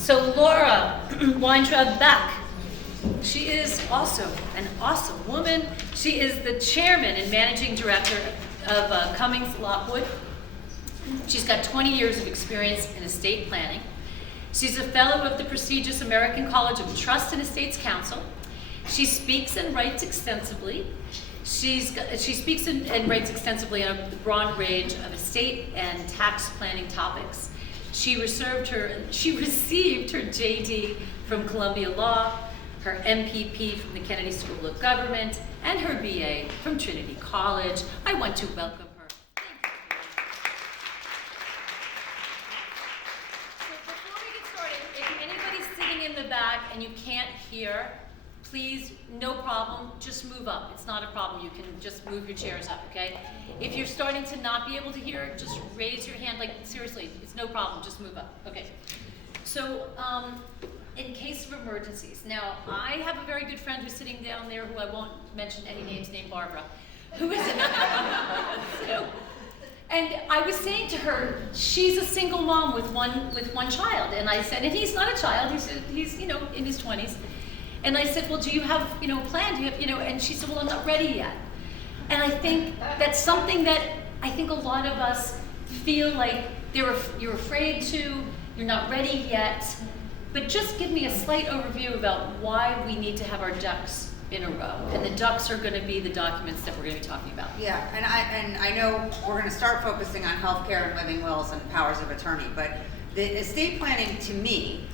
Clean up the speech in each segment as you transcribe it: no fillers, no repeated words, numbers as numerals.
So Laura Weintraub Beck, she is also an awesome woman. She is the chairman and managing director of Cummings Lockwood. She's got 20 years of experience in estate planning. She's a fellow of the prestigious American College of Trust and Estates Council. She speaks and writes extensively. She speaks and writes extensively on a broad range of estate and tax planning topics. She received her JD from Columbia Law, her MPP from the Kennedy School of Government, and her BA from Trinity College. I want to welcome her. So before we get started, if anybody's sitting in the back and you can't hear, please, no problem, just move up. It's not a problem. You can just move your chairs up, okay? If you're starting to not be able to hear, just raise your hand. Like, seriously, it's no problem. Just move up, okay? So, in case of emergencies. Now, I have a very good friend who's sitting down there who I won't mention any names, named Barbara, who is, and I was saying to her, she's a single mom with one child. And I said, and he's not a child, he's in his 20s. And I said, well, do you have, a plan? Do you have, and she said, well, I'm not ready yet. And I think that's something that I think a lot of us feel like you're afraid to, you're not ready yet. But just give me a slight overview about why we need to have our ducks in a row. And the ducks are going to be the documents that we're going to be talking about. Yeah, and I know we're going to start focusing on healthcare and living wills and powers of attorney, but the estate planning to me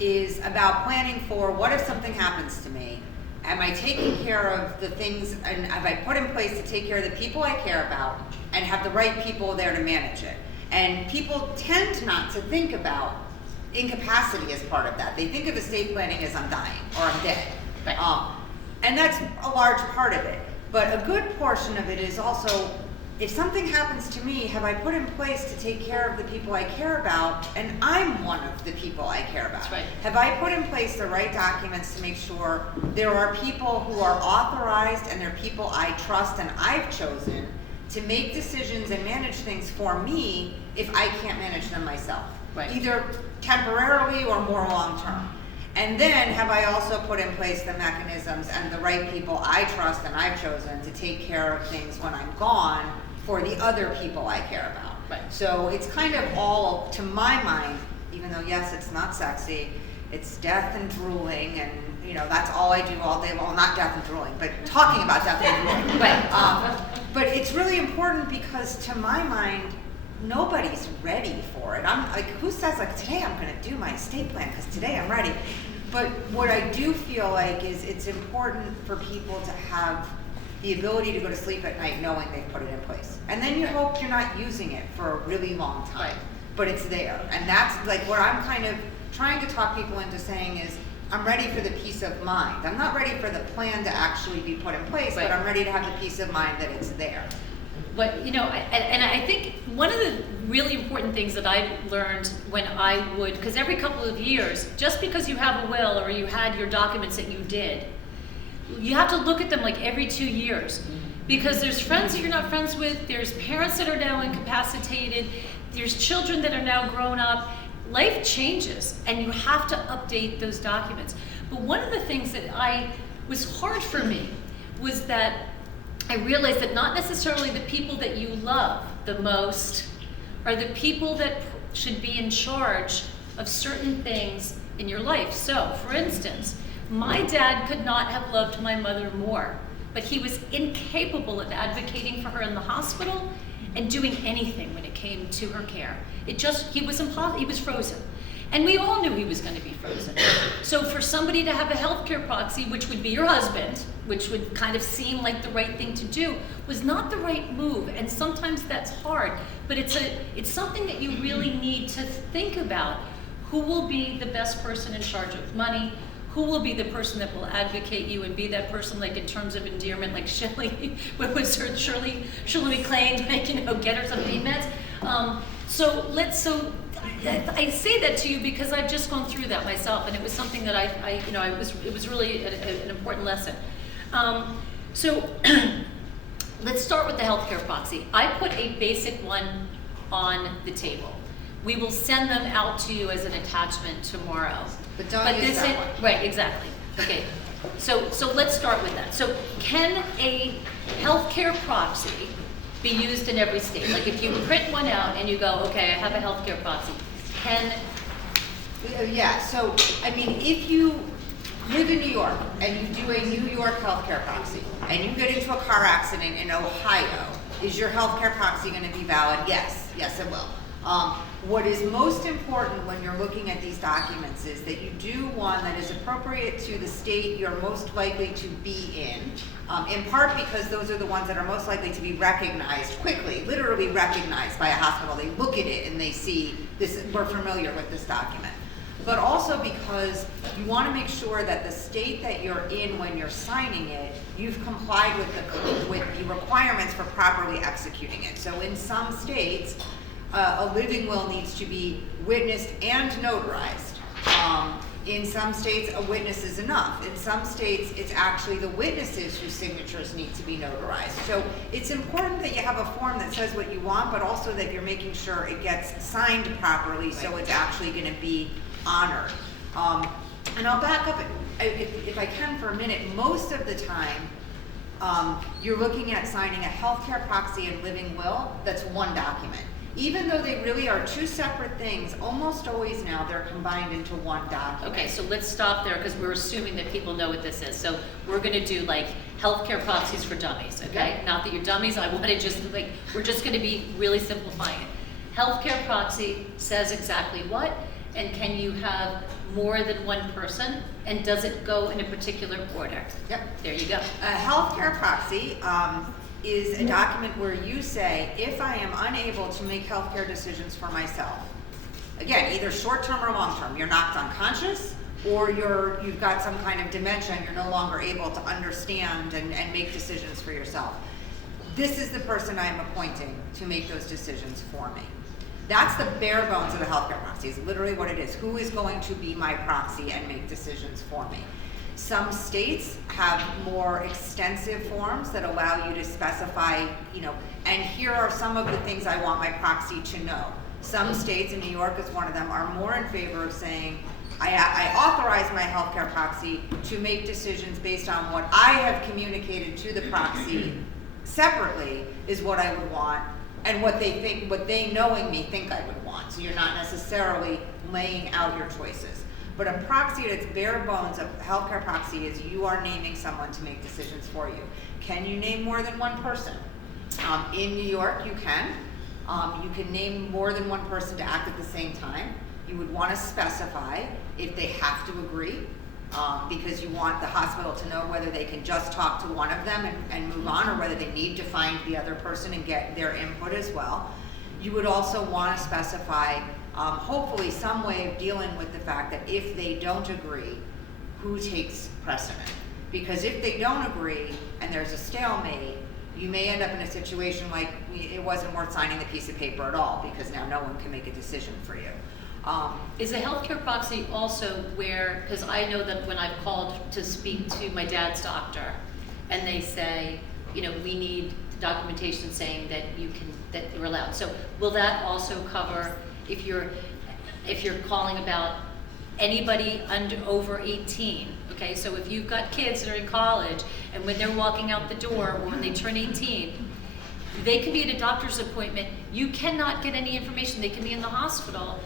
is about planning for what if something happens to me? Am I taking care of the things, and have I put in place to take care of the people I care about and have the right people there to manage it? And people tend not to think about incapacity as part of that. They think of estate planning as I'm dying or I'm dead. Right. And that's a large part of it. But a good portion of it is also, if something happens to me, have I put in place to take care of the people I care about, and I'm one of the people I care about? That's right. Have I put in place the right documents to make sure there are people who are authorized and they're people I trust and I've chosen to make decisions and manage things for me if I can't manage them myself? Right. Either temporarily or more long-term. And then have I also put in place the mechanisms and the right people I trust and I've chosen to take care of things when I'm gone for the other people I care about. Right. So it's kind of all, to my mind, even though yes, it's not sexy, it's death and drooling, and that's all I do all day long. Not death and drooling, but talking about death and drooling. Right. But it's really important because to my mind, nobody's ready for it. I'm like, who says like today I'm going to do my estate plan because today I'm ready? But what I do feel like is it's important for people to have the ability to go to sleep at night knowing they've put it in place. And then you hope you're not using it for a really long time, Right. but it's there. And that's like what I'm kind of trying to talk people into saying is, I'm ready for the peace of mind. I'm not ready for the plan to actually be put in place, Right. but I'm ready to have the peace of mind that it's there. But I think one of the really important things that I learned when I would, because every couple of years, just because you have a will or you had your documents that you did, you have to look at them like every 2 years. Because there's friends that you're not friends with, there's parents that are now incapacitated, there's children that are now grown up. Life changes and you have to update those documents. But one of the things that was hard for me was that I realized that not necessarily the people that you love the most are the people that should be in charge of certain things in your life. So, for instance, my dad could not have loved my mother more, but he was incapable of advocating for her in the hospital and doing anything when it came to her care. He was impossible, he was frozen. And we all knew he was going to be frozen. So for somebody to have a healthcare proxy, which would be your husband, which would kind of seem like the right thing to do, was not the right move. And sometimes that's hard, but it's something that you really need to think about. Who will be the best person in charge of money? Who will be the person that will advocate you and be that person, like in terms of endearment, like Shirley, what was her Shirley MacLaine, like, get her some meds. I say that to you because I've just gone through that myself, and it was something that it was really an important lesson. So let's start with the healthcare proxy. I put a basic one on the table. We will send them out to you as an attachment tomorrow. But don't use that one. Right, exactly. Okay, so let's start with that. So can a healthcare proxy be used in every state? Like if you print one out and you go, okay, I have a healthcare proxy, can, Yeah, so, I mean, if you live in New York and you do a New York healthcare proxy and you get into a car accident in Ohio, is your healthcare proxy gonna be valid? Yes, it will. What is most important when you're looking at these documents is that you do one that is appropriate to the state you're most likely to be in part because those are the ones that are most likely to be recognized quickly, literally recognized by a hospital. They look at it and they see this, we're familiar with this document. But also because you want to make sure that the state that you're in when you're signing it, you've complied with the requirements for properly executing it. So in some states, a living will needs to be witnessed and notarized. In some states, a witness is enough. In some states, it's actually the witnesses whose signatures need to be notarized. So it's important that you have a form that says what you want, but also that you're making sure it gets signed properly so it's actually going to be honored. And I'll back up if I can for a minute. Most of the time, you're looking at signing a healthcare proxy and living will. That's one document. Even though they really are two separate things, almost always now they're combined into one document. okay, so let's stop there because we're assuming that people know what this is. So we're gonna do like healthcare proxies for dummies, okay? Yep. Not that you're dummies, I wanna just like, we're just gonna be really simplifying it. Healthcare proxy says exactly what, and can you have more than one person, and does it go in a particular order? Yep. There you go. A healthcare proxy is a document where you say, if I am unable to make healthcare decisions for myself, again, either short-term or long-term, you're knocked unconscious, or you've got some kind of dementia and you're no longer able to understand and make decisions for yourself. This is the person I'm appointing to make those decisions for me. That's the bare bones of the healthcare proxy, is literally what it is. Who is going to be my proxy and make decisions for me? Some states have more extensive forms that allow you to specify, and here are some of the things I want my proxy to know. Some states, and New York is one of them, are more in favor of saying, I authorize my healthcare proxy to make decisions based on what I have communicated to the proxy separately is what I would want, and what they knowing me think I would want. So you're not necessarily laying out your choices. But a proxy at its bare bones, a healthcare proxy, is you are naming someone to make decisions for you. Can you name more than one person? In New York, you can. You can name more than one person to act at the same time. You would want to specify if they have to agree, because you want the hospital to know whether they can just talk to one of them and move on, or whether they need to find the other person and get their input as well. You would also want to specify hopefully some way of dealing with the fact that if they don't agree, who takes precedent? Because if they don't agree and there's a stalemate, you may end up in a situation like it wasn't worth signing the piece of paper at all, because now no one can make a decision for you. Is a healthcare proxy also where, because I know that when I've called to speak to my dad's doctor and they say, we need documentation saying that that you're allowed. So will that also cover if you're calling about anybody over 18, okay? So if you've got kids that are in college and when they're walking out the door or when they turn 18, they can be at a doctor's appointment. You cannot get any information. They can be in the hospital.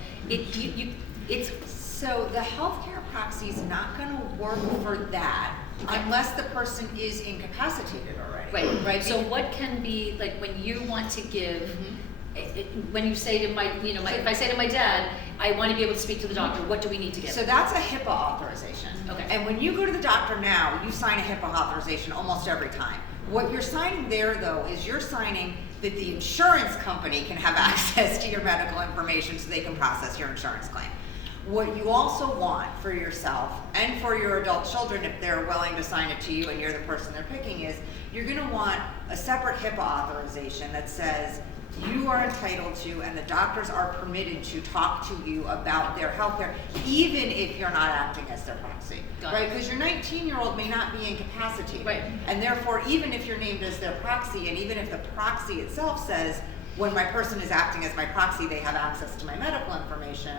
So the healthcare proxy is not going to work for that unless the person is incapacitated already. Right. So what can be, like when you want to give, when you say to if I say to my dad, I want to be able to speak to the doctor, what do we need to give? So that's a HIPAA authorization. Okay. And when you go to the doctor now, you sign a HIPAA authorization almost every time. What you're signing there, though, is you're signing that the insurance company can have access to your medical information so they can process your insurance claim. What you also want for yourself and for your adult children, if they're willing to sign it to you and you're the person they're picking, is you're going to want a separate HIPAA authorization that says you are entitled to and the doctors are permitted to talk to you about their health care, even if you're not acting as their proxy. Right? Because your 19-year-old may not be incapacitated. Right. And therefore, even if you're named as their proxy, and even if the proxy itself says, when my person is acting as my proxy, they have access to my medical information.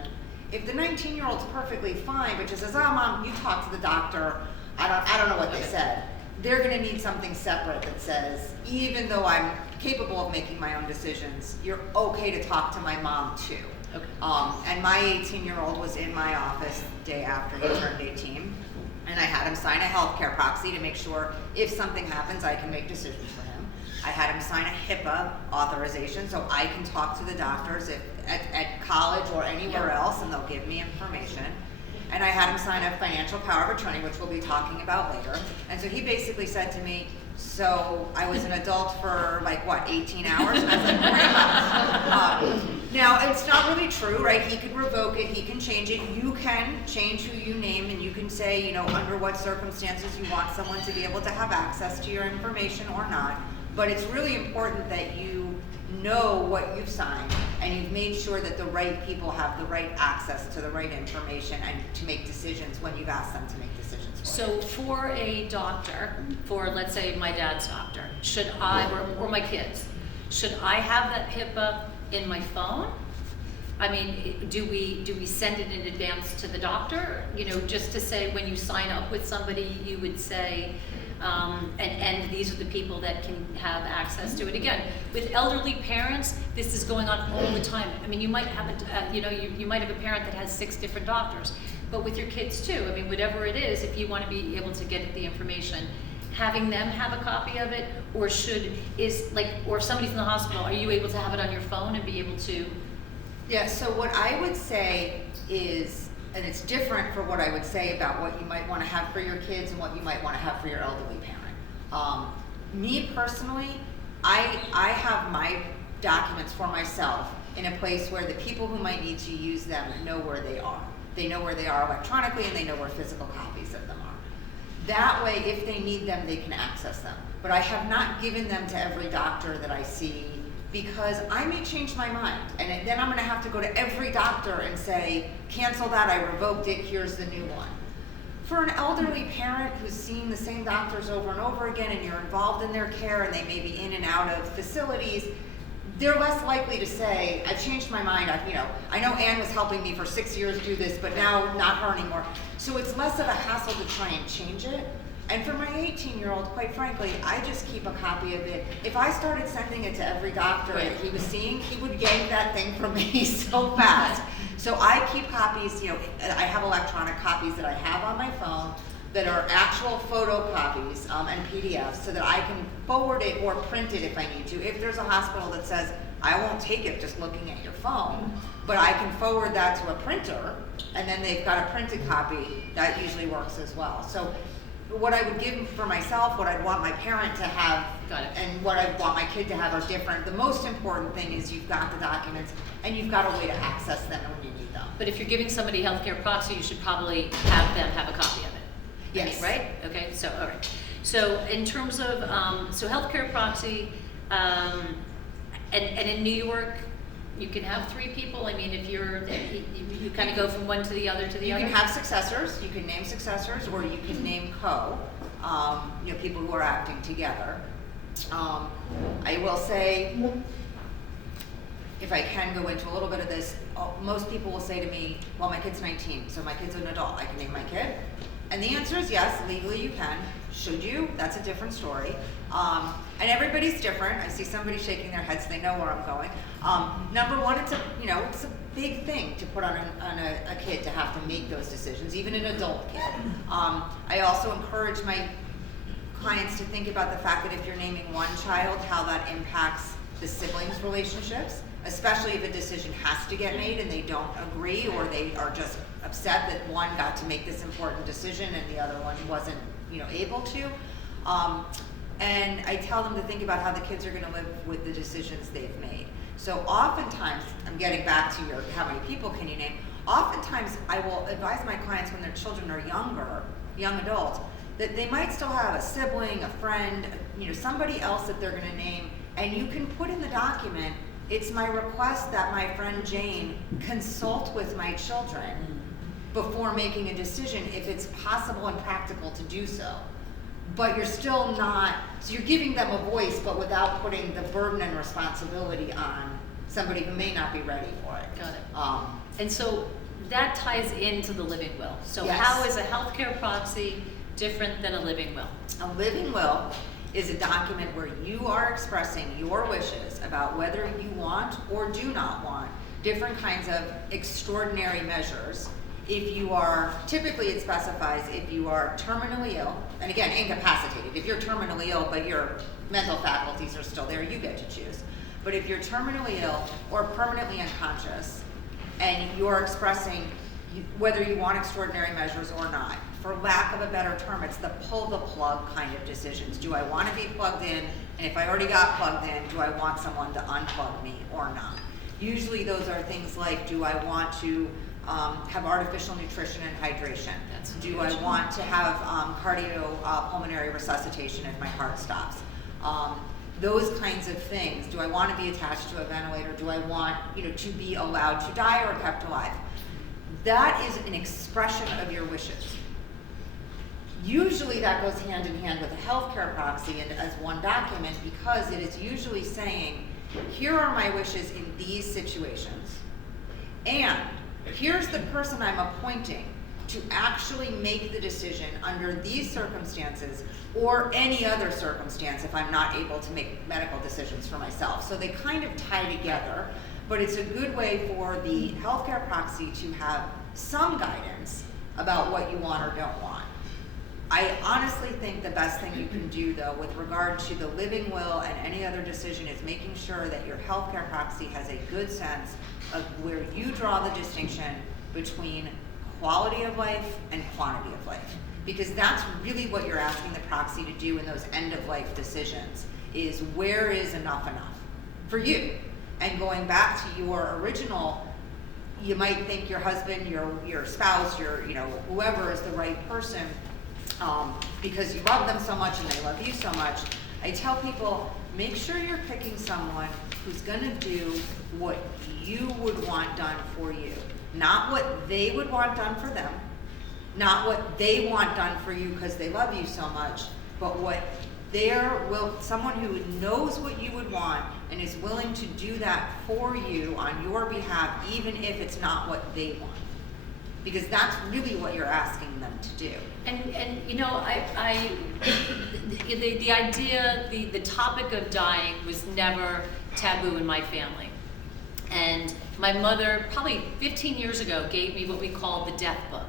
If the 19-year-old's perfectly fine, but just says, oh, mom, you talk to the doctor, I don't know what they said, they're gonna need something separate that says, even though I'm capable of making my own decisions, you're okay to talk to my mom too. Okay. And my 18-year-old was in my office the day after he turned 18, and I had him sign a healthcare proxy to make sure if something happens, I can make decisions for him. I had him sign a HIPAA authorization so I can talk to the doctors at college or anywhere else, and they'll give me information. And I had him sign a financial power of attorney, which we'll be talking about later. And so he basically said to me, so I was an adult for like, what, 18 hours? And I was like, pretty much. Now, it's not really true, right? He could revoke it, he can change it. You can change who you name, and you can say, you know, under what circumstances you want someone to be able to have access to your information or not. But it's really important that you know what you've signed, and you've made sure that the right people have the right access to the right information and to make decisions when you've asked them to make decisions for you. So for a doctor, for let's say my dad's doctor, should I, or my kids, should I have that HIPAA in my phone? I mean, do we send it in advance to the doctor? You know, just to say when you sign up with somebody, you would say, and these are the people that can have access to it. Again, with elderly parents, this is going on all the time. I mean, you might have you might have a parent that has 6 different doctors, but with your kids too. I mean, whatever it is, if you want to be able to get the information, having them have a copy of it, or or if somebody's in the hospital, are you able to have it on your phone and be able to? Yeah, so what I would say is, and it's different for what I would say about what you might want to have for your kids and what you might want to have for your elderly parent. Me personally, I have my documents for myself in a place where the people who might need to use them know where they are. They know where they are electronically, and they know where physical copies of them are. That way, if they need them, they can access them. But I have not given them to every doctor that I see, because I may change my mind, and then I'm gonna have to go to every doctor and say, cancel that, I revoked it, here's the new one. For an elderly parent who's seen the same doctors over and over again, and you're involved in their care, and they may be in and out of facilities, they're less likely to say, I changed my mind, I know Ann was helping me for 6 years do this, but now not her anymore. So it's less of a hassle to try and change it. And for my 18-year-old, quite frankly, I just keep a copy of it. If I started sending it to every doctor that he was seeing, he would yank that thing from me so fast. So I keep copies, I have electronic copies that I have on my phone that are actual photocopies and PDFs, so that I can forward it or print it if I need to. If there's a hospital that says, I won't take it just looking at your phone, but I can forward that to a printer, and then they've got a printed copy, that usually works as well. So what I would give for myself, what I'd want my parent to have, and what I want my kid to have are different. The most important thing is you've got the documents, and you've got a way to access them when you need them. But if you're giving somebody healthcare proxy, you should probably have them have a copy of it. Yes. Right? Okay, so, all right. So in terms of, so healthcare proxy, and in New York, you can have 3 people? I mean, if you kind of go from one to the other to the other? You can have successors, you can name successors, or you can name people who are acting together. I will say, if I can go into a little bit of this, most people will say to me, well, my kid's 19, so my kid's an adult, I can name my kid. And the answer is yes, legally you can. Should you? That's a different story. And everybody's different. I see somebody shaking their heads, so they know where I'm going. Number one, it's a big thing to put on a kid to have to make those decisions, even an adult kid. I also encourage my clients to think about the fact that if you're naming one child, how that impacts the siblings' relationships, especially if a decision has to get made and they don't agree, or they are just upset that one got to make this important decision and the other one wasn't, able to. And I tell them to think about how the kids are going to live with the decisions they've made. So oftentimes, I'm getting back to your how many people can you name. Oftentimes, I will advise my clients when their children are younger, young adults, that they might still have a sibling, a friend, somebody else that they're going to name, and you can put in the document, it's my request that my friend Jane consult with my children before making a decision, if it's possible and practical to do so. but you're still not, so you're giving them a voice, but without putting the burden and responsibility on somebody who may not be ready for it. Got it. And so that ties into the living will. So Yes. how is a healthcare proxy different than a living will? A living will is a document where you are expressing your wishes about whether you want or do not want different kinds of extraordinary measures. If you are, typically it specifies if you are terminally ill, and again, incapacitated. If you're terminally ill, but your mental faculties are still there, you get to choose. But if you're terminally ill or permanently unconscious, and you're expressing whether you want extraordinary measures or not, for lack of a better term, it's the pull the plug kind of decisions. Do I want to be plugged in? And if I already got plugged in, do I want someone to unplug me or not? Usually those are things like, do I want to have artificial nutrition and hydration? Do I want to have cardiopulmonary resuscitation if my heart stops? Those kinds of things. Do I want to be attached to a ventilator? Do I want, to be allowed to die or kept alive? That is an expression of your wishes. Usually that goes hand in hand with a healthcare proxy and as one document, because it is usually saying, here are my wishes in these situations, and here's the person I'm appointing to actually make the decision under these circumstances or any other circumstance if I'm not able to make medical decisions for myself. So they kind of tie together, but it's a good way for the healthcare proxy to have some guidance about what you want or don't want. I honestly think the best thing you can do, though, with regard to the living will and any other decision, is making sure that your healthcare proxy has a good sense of where you draw the distinction between quality of life and quantity of life. Because that's really what you're asking the proxy to do in those end-of-life decisions, is where is enough for you? And going back to your original, you might think your husband, your spouse, whoever is the right person, because you love them so much and they love you so much. I tell people, make sure you're picking someone who's gonna do what you would want done for you. Not what they would want done for them, not what they want done for you because they love you so much, but what someone who knows what you would want and is willing to do that for you on your behalf, even if it's not what they want. Because that's really what you're asking them to do. And the idea, the topic of dying was never taboo in my family. And my mother, probably 15 years ago, gave me what we call the death book.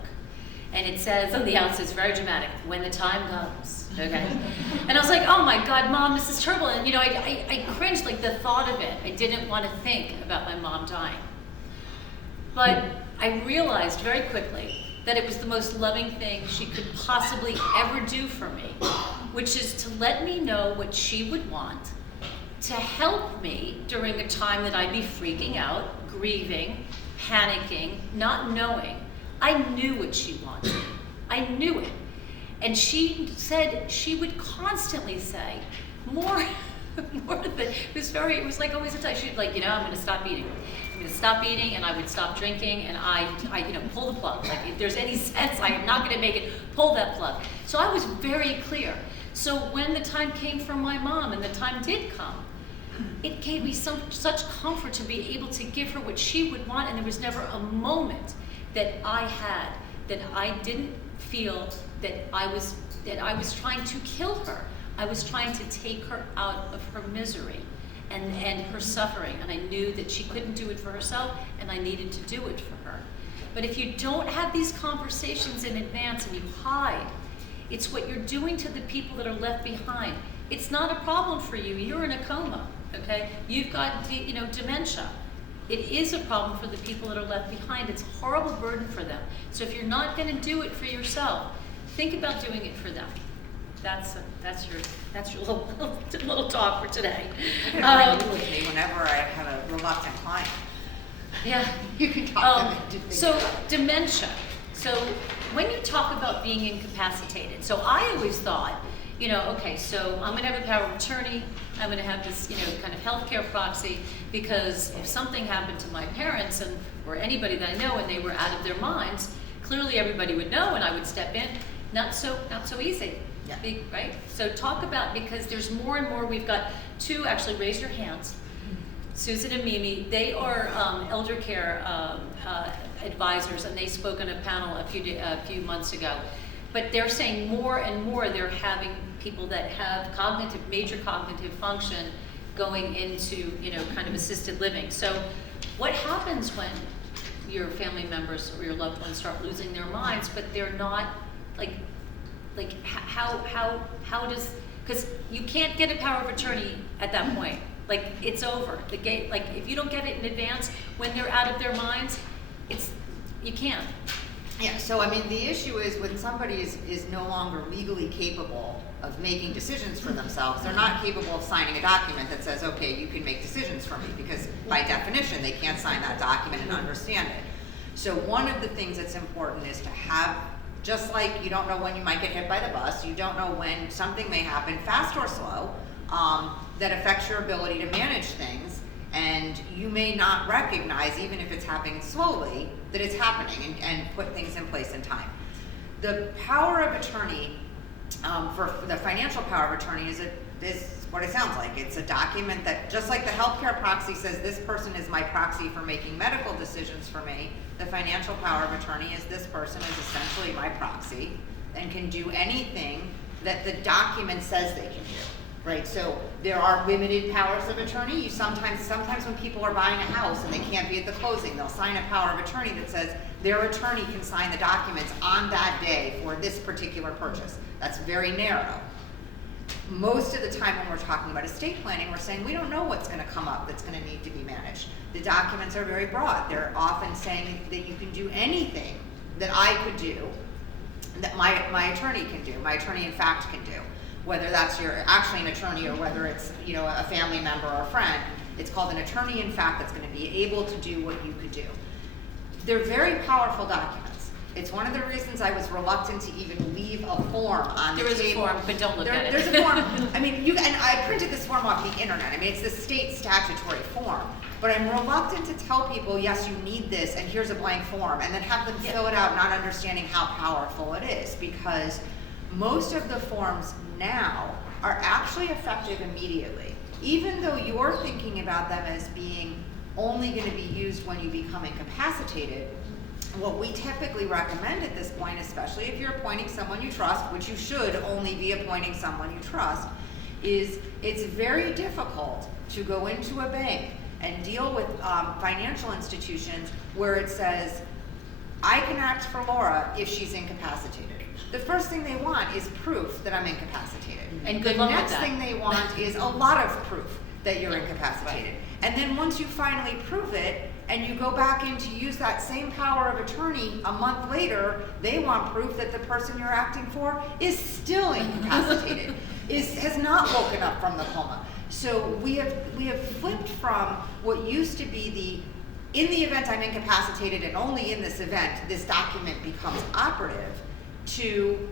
And it says on the outside, it's very dramatic, when the time comes, okay? And I was like, oh my God, Mom, this is terrible. And I cringed, like the thought of it. I didn't want to think about my mom dying. But I realized very quickly that it was the most loving thing she could possibly ever do for me, which is to let me know what she would want, to help me during a time that I'd be freaking out, grieving, panicking, not knowing. I knew what she wanted. I knew it. And she said, she would constantly say, more than, it was like always a time, she'd like, I'm gonna stop eating. I'm gonna stop eating, and I would stop drinking, and I pull the plug. Like, if there's any sense, I am not gonna make it, pull that plug. So I was very clear. So when the time came for my mom, and the time did come, it gave me such comfort to be able to give her what she would want, and there was never a moment that I had that I didn't feel that I was trying to kill her. I was trying to take her out of her misery and her suffering, and I knew that she couldn't do it for herself, and I needed to do it for her. But if you don't have these conversations in advance and you hide, it's what you're doing to the people that are left behind. It's not a problem for you. You're in a coma, okay? You've got dementia. It is a problem for the people that are left behind. It's a horrible burden for them. So if you're not going to do it for yourself, think about doing it for them. That's your little talk for today. You can bring it with me whenever I have a reluctant client. Yeah. You can talk to them. So dementia. So when you talk about being incapacitated, so I always thought, okay, so I'm going to have a power of attorney. I'm going to have this, kind of healthcare proxy, because if something happened to my parents or anybody that I know and they were out of their minds, clearly everybody would know and I would step in. Not so easy. Yeah. Right? So talk about, because there's more and more, we've got two, actually raise your hands, Susan and Mimi. They are elder care advisors, and they spoke on a panel a few months ago. But they're saying more and more they're having people that have major cognitive function going into, kind of assisted living. So what happens when your family members or your loved ones start losing their minds, but they're not, how does, because you can't get a power of attorney at that point. Like, it's over. The gate, like, if you don't get it in advance, when they're out of their minds, you can't. Yeah, so I mean, the issue is when somebody is no longer legally capable of making decisions for themselves, they're not capable of signing a document that says, okay, you can make decisions for me, because by definition, they can't sign that document and understand it. So one of the things that's important is to have, just like you don't know when you might get hit by the bus, you don't know when something may happen, fast or slow, that affects your ability to manage things, and you may not recognize, even if it's happening slowly, that it's happening, and put things in place in time. The power of attorney, for the financial power of attorney is what it sounds like. It's a document that, just like the healthcare proxy says this person is my proxy for making medical decisions for me, the financial power of attorney is this person is essentially my proxy and can do anything that the document says they can do. Right, so there are limited powers of attorney. You sometimes when people are buying a house and they can't be at the closing, they'll sign a power of attorney that says their attorney can sign the documents on that day for this particular purchase. That's very narrow. Most of the time when we're talking about estate planning, we're saying we don't know what's going to come up that's going to need to be managed. The documents are very broad. They're often saying that you can do anything that I could do, that my attorney can do, my attorney in fact can do. Whether that's actually an attorney or whether it's a family member or a friend, it's called an attorney in fact that's going to be able to do what you could do. They're very powerful documents. It's one of the reasons I was reluctant to even leave a form on the table. There is a form, but don't look at it. There's a form. I mean, and I printed this form off the internet. I mean, it's the state statutory form. But I'm reluctant to tell people, yes, you need this, and here's a blank form, and then have them fill it out not understanding how powerful it is, because most of the forms now are actually effective immediately. Even though you're thinking about them as being only going to be used when you become incapacitated, what we typically recommend at this point, especially if you're appointing someone you trust, which you should only be appointing someone you trust, is it's very difficult to go into a bank and deal with financial institutions where it says, I can act for Laura if she's incapacitated. The first thing they want is proof that I'm incapacitated. And good luck with that. The next thing they want is a lot of proof that you're incapacitated. Right. And then once you finally prove it, and you go back in to use that same power of attorney a month later, they want proof that the person you're acting for is still incapacitated, has not woken up from the coma. So we have flipped from what used to be in the event I'm incapacitated and only in this event, this document becomes operative, to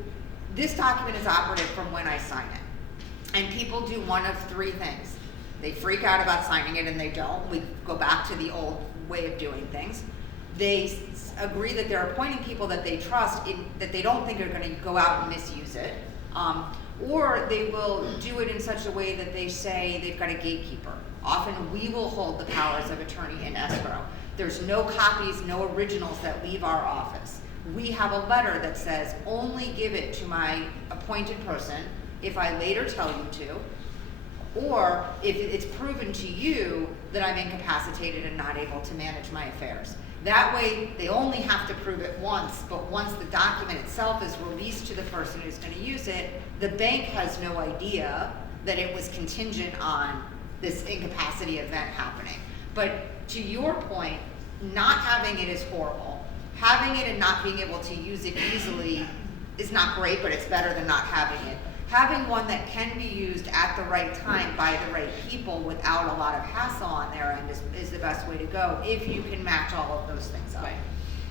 this document is operative from when I sign it. And people do one of three things. They freak out about signing it and they don't. We go back to the old way of doing things. They agree that they're appointing people that they trust, that they don't think are going to go out and misuse it. Or they will do it in such a way that they say they've got a gatekeeper. Often we will hold the powers of attorney in escrow. There's no copies, no originals that leave our office. We have a letter that says only give it to my appointed person if I later tell you to, or if it's proven to you that I'm incapacitated and not able to manage my affairs. That way, they only have to prove it once, but once the document itself is released to the person who's going to use it, the bank has no idea that it was contingent on this incapacity event happening. But to your point, not having it is horrible. Having it and not being able to use it easily is not great, but it's better than not having it. Having one that can be used at the right time by the right people without a lot of hassle on their end is the best way to go if you can match all of those things up. Right.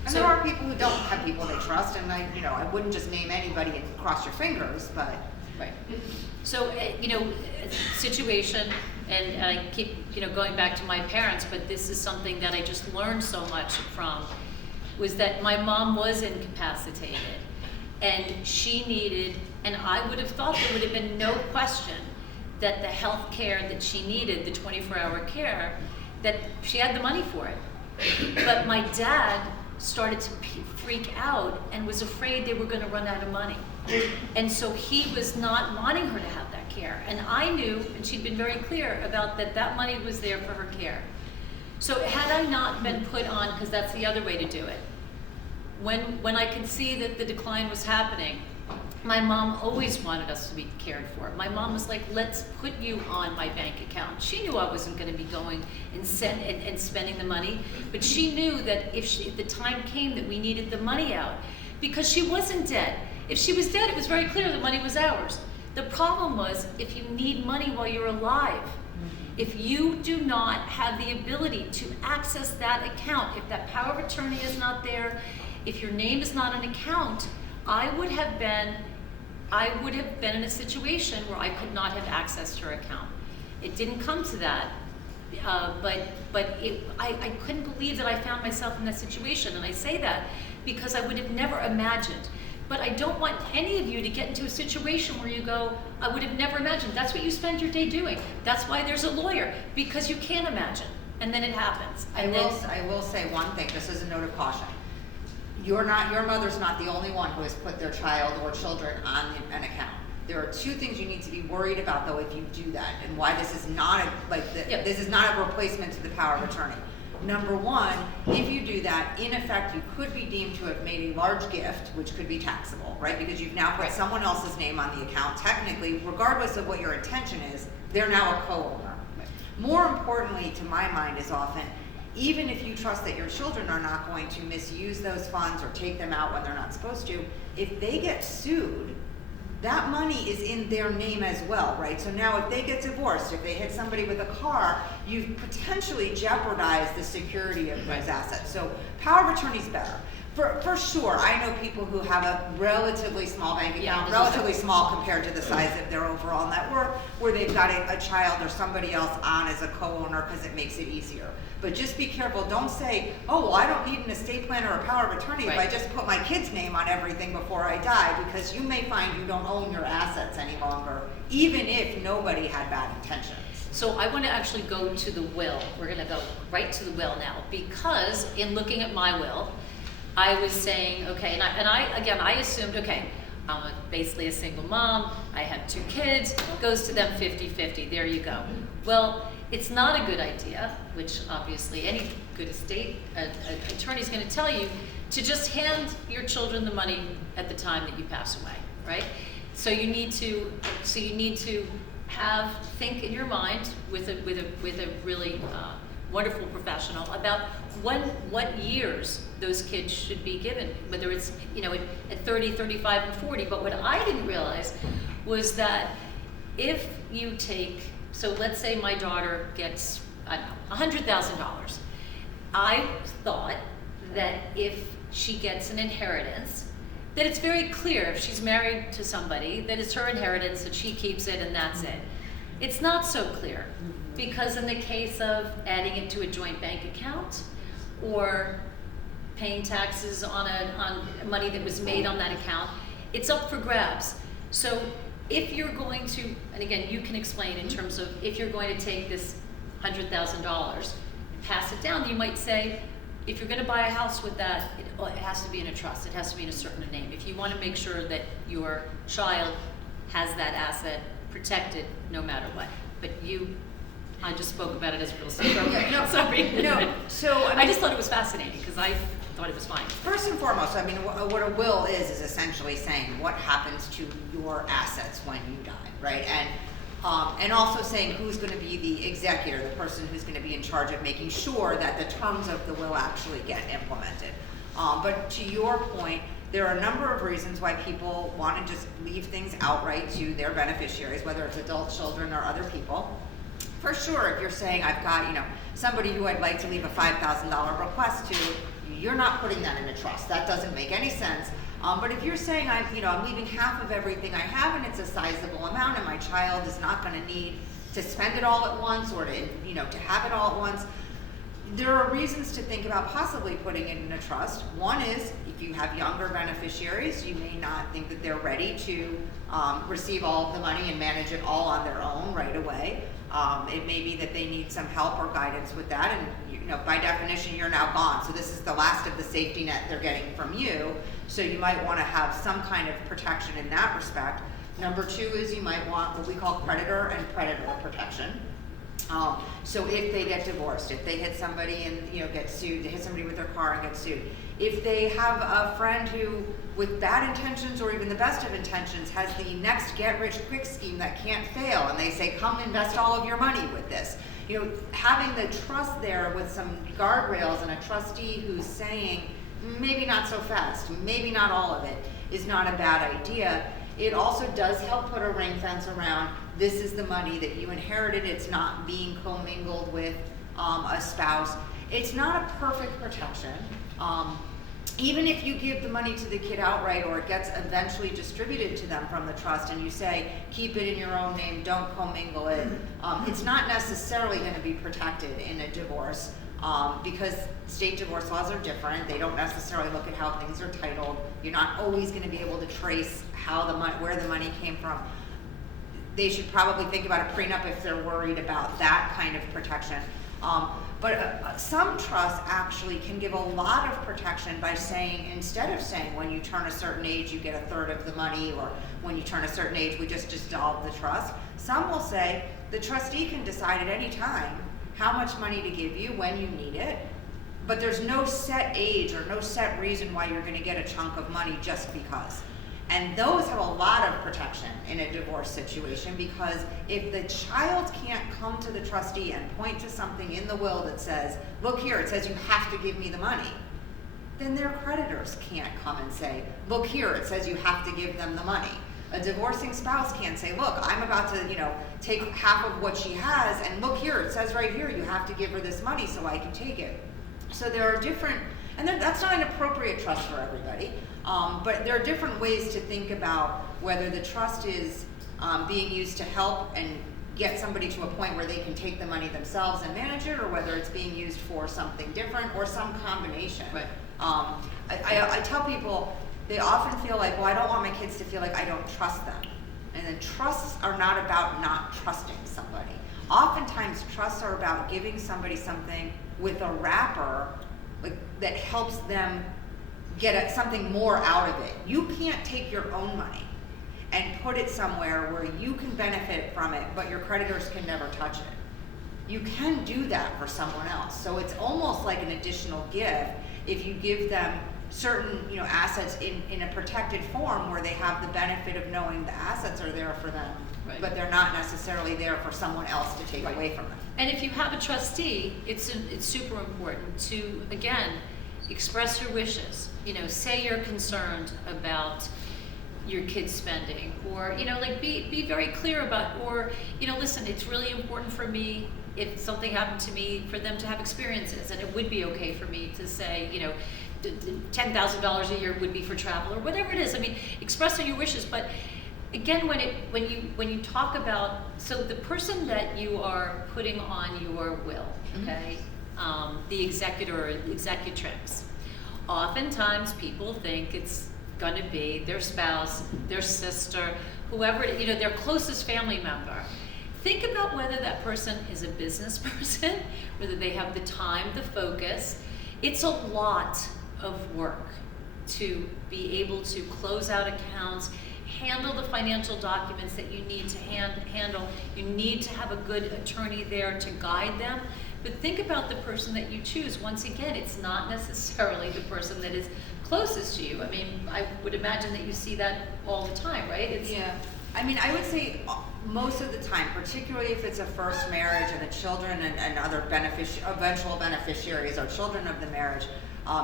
And So- there are people who don't have people they trust, and I wouldn't just name anybody and cross your fingers, but Right. So, situation, and I keep, going back to my parents, but this is something that I just learned so much from, was that my mom was incapacitated. And she needed, and I would have thought there would have been no question that the health care that she needed, the 24-hour care, that she had the money for it. But my dad started to freak out and was afraid they were gonna run out of money. And so he was not wanting her to have that care. And I knew, and she'd been very clear about that money was there for her care. So had I not been put on, because that's the other way to do it, when I could see that the decline was happening, my mom always wanted us to be cared for. My mom was like, let's put you on my bank account. She knew I wasn't gonna be going and spending the money, but she knew that if the time came that we needed the money out, because she wasn't dead. If she was dead, it was very clear the money was ours. The problem was, if you need money while you're alive, if you do not have the ability to access that account, if that power of attorney is not there, if your name is not an account, I would have been in a situation where I could not have accessed her account. It didn't come to that, but I couldn't believe that I found myself in that situation, and I say that because I would have never imagined. But I don't want any of you to get into a situation where you go, I would have never imagined. That's what you spend your day doing. That's why there's a lawyer, because you can't imagine, and then it happens. I will say one thing, just as a note of caution. Your mother's not the only one who has put their child or children on an account. There are two things you need to be worried about, though, if you do that, and why this is not this is not a replacement to the power of attorney. Number one, if you do that, in effect, you could be deemed to have made a large gift, which could be taxable, right? Because you've now put someone else's name on the account. Technically, regardless of what your intention is, they're now a co-owner. More importantly, to my mind, is often, even if you trust that your children are not going to misuse those funds or take them out when they're not supposed to, if they get sued, that money is in their name as well, right? So now if they get divorced, if they hit somebody with a car, you've potentially jeopardized the security of those assets. So power of attorney is better. For sure, I know people who have a relatively small bank account, relatively small compared to the size of their overall net worth, where they've got a child or somebody else on as a co-owner because it makes it easier. But just be careful. Don't say, oh, well, I don't need an estate plan or a power of attorney if I just put my kid's name on everything before I die, because you may find you don't own your assets any longer, even if nobody had bad intentions. So I want to actually go to the will. We're going to go right to the will now, because in looking at my will, I was saying, okay, and I assumed, okay, I'm basically a single mom, I have 2 kids, goes to them 50-50, there you go. Well, it's not a good idea, which obviously any good estate attorney is going to tell you, to just hand your children the money at the time that you pass away, right? So you need to think in your mind with a really wonderful professional about what years those kids should be given, whether it's at 30, 35, and 40. But what I didn't realize was that if you take, so let's say my daughter gets, I don't know, $100,000. I thought that if she gets an inheritance, that it's very clear if she's married to somebody that it's her inheritance, that she keeps it and that's it. It's not so clear, because in the case of adding it to a joint bank account or paying taxes on money that was made on that account, it's up for grabs. So if you're going to, and again, you can explain in terms of if you're going to take this $100,000 and pass it down, you might say, if you're going to buy a house with that, it has to be in a trust. It has to be in a certain name. If you want to make sure that your child has that asset protected no matter what. But I just spoke about it as a real estate broker. No, sorry. No, so I just thought it was fascinating because I thought it was fine. First and foremost, I mean, what a will is essentially saying what happens to your assets when you die, right? And also saying who's going to be the executor, the person who's going to be in charge of making sure that the terms of the will actually get implemented. But to your point, there are a number of reasons why people want to just leave things outright to their beneficiaries, whether it's adult children or other people. For sure, if you're saying I've got, somebody who I'd like to leave a $5,000 request to, you're not putting that in a trust. That doesn't make any sense. But if you're saying I'm leaving half of everything I have and it's a sizable amount and my child is not going to need to spend it all at once or to have it all at once, there are reasons to think about possibly putting it in a trust. One is if you have younger beneficiaries, you may not think that they're ready to receive all of the money and manage it all on their own right away. It may be that they need some help or guidance with that, and by definition, you're now gone. So this is the last of the safety net they're getting from you. So you might want to have some kind of protection in that respect. Number two is you might want what we call creditor and predator protection. So if they get divorced, if they hit somebody and get sued, they hit somebody with their car and get sued, if they have a friend who, with bad intentions or even the best of intentions, has the next get-rich-quick scheme that can't fail, and they say, come invest all of your money with this. Having the trust there with some guardrails and a trustee who's saying, maybe not so fast, maybe not all of it, is not a bad idea. It also does help put a ring fence around, this is the money that you inherited, it's not being commingled with a spouse. It's not a perfect protection. Even if you give the money to the kid outright, or it gets eventually distributed to them from the trust, and you say, keep it in your own name, don't commingle it, it's not necessarily going to be protected in a divorce, because state divorce laws are different. They don't necessarily look at how things are titled. You're not always going to be able to trace where the money came from. They should probably think about a prenup if they're worried about that kind of protection. But some trusts actually can give a lot of protection by saying, instead of saying when you turn a certain age you get a third of the money, or when you turn a certain age we just dissolve the trust, some will say the trustee can decide at any time how much money to give you when you need it, but there's no set age or no set reason why you're going to get a chunk of money just because. And those have a lot of protection in a divorce situation, because if the child can't come to the trustee and point to something in the will that says, look here, it says you have to give me the money, then their creditors can't come and say, look here, it says you have to give them the money. A divorcing spouse can't say, look, I'm about to, take half of what she has, and look here, it says right here, you have to give her this money so I can take it. So there are different, and that's not an appropriate trust for everybody, but there are different ways to think about whether the trust is being used to help and get somebody to a point where they can take the money themselves and manage it, or whether it's being used for something different or some combination. Right. I tell people, they often feel like, well, I don't want my kids to feel like I don't trust them. And then trusts are not about not trusting somebody. Oftentimes trusts are about giving somebody something with a wrapper that helps them get something more out of it. You can't take your own money and put it somewhere where you can benefit from it, but your creditors can never touch it. You can do that for someone else. So it's almost like an additional gift if you give them certain assets in a protected form where they have the benefit of knowing the assets are there for them, right, but they're not necessarily there for someone else to take away from them. And if you have a trustee, it's super important to, again, express your wishes. Say you're concerned about your kids spending, or be very clear about, or listen, it's really important for me, if something happened to me, for them to have experiences, and it would be okay for me to say, $10,000 a year would be for travel, or whatever it is. I mean, expressing your wishes. But again, when you talk about, so the person that you are putting on your will, okay, the executor or executrix, oftentimes people think it's going to be their spouse, their sister, whoever, their closest family member. Think about whether that person is a business person, whether they have the time, the focus. It's a lot of work to be able to close out accounts, handle the financial documents that you need to handle. You need to have a good attorney there to guide them. But think about the person that you choose. Once again, it's not necessarily the person that is closest to you. I mean, I would imagine that you see that all the time, right? Yeah. I mean, I would say most of the time, particularly if it's a first marriage and the children and other eventual beneficiaries are children of the marriage,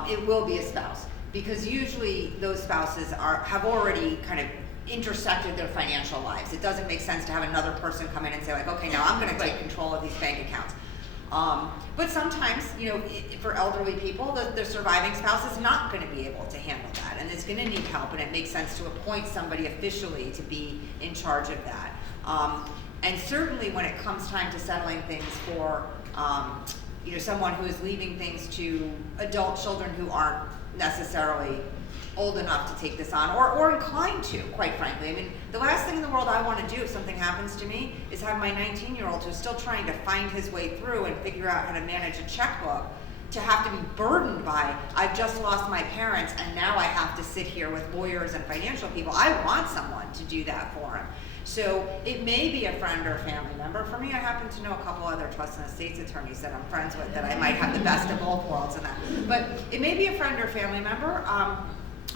it will be a spouse, because usually those spouses have already kind of intersected their financial lives. It doesn't make sense to have another person come in and say, like, okay, now I'm going to take control of these bank accounts. But sometimes, for elderly people, the surviving spouse is not going to be able to handle that, and it's going to need help, and it makes sense to appoint somebody officially to be in charge of that. And certainly when it comes time to settling things for, someone who is leaving things to adult children who aren't necessarily old enough to take this on, or inclined to, quite frankly. I mean, the last thing in the world I want to do if something happens to me is have my 19-year-old who's still trying to find his way through and figure out how to manage a checkbook to have to be burdened by, I've just lost my parents and now I have to sit here with lawyers and financial people. I want someone to do that for him. So it may be a friend or family member. For me, I happen to know a couple other trust and estates attorneys that I'm friends with that I might have the best of both worlds in that. But it may be a friend or family member,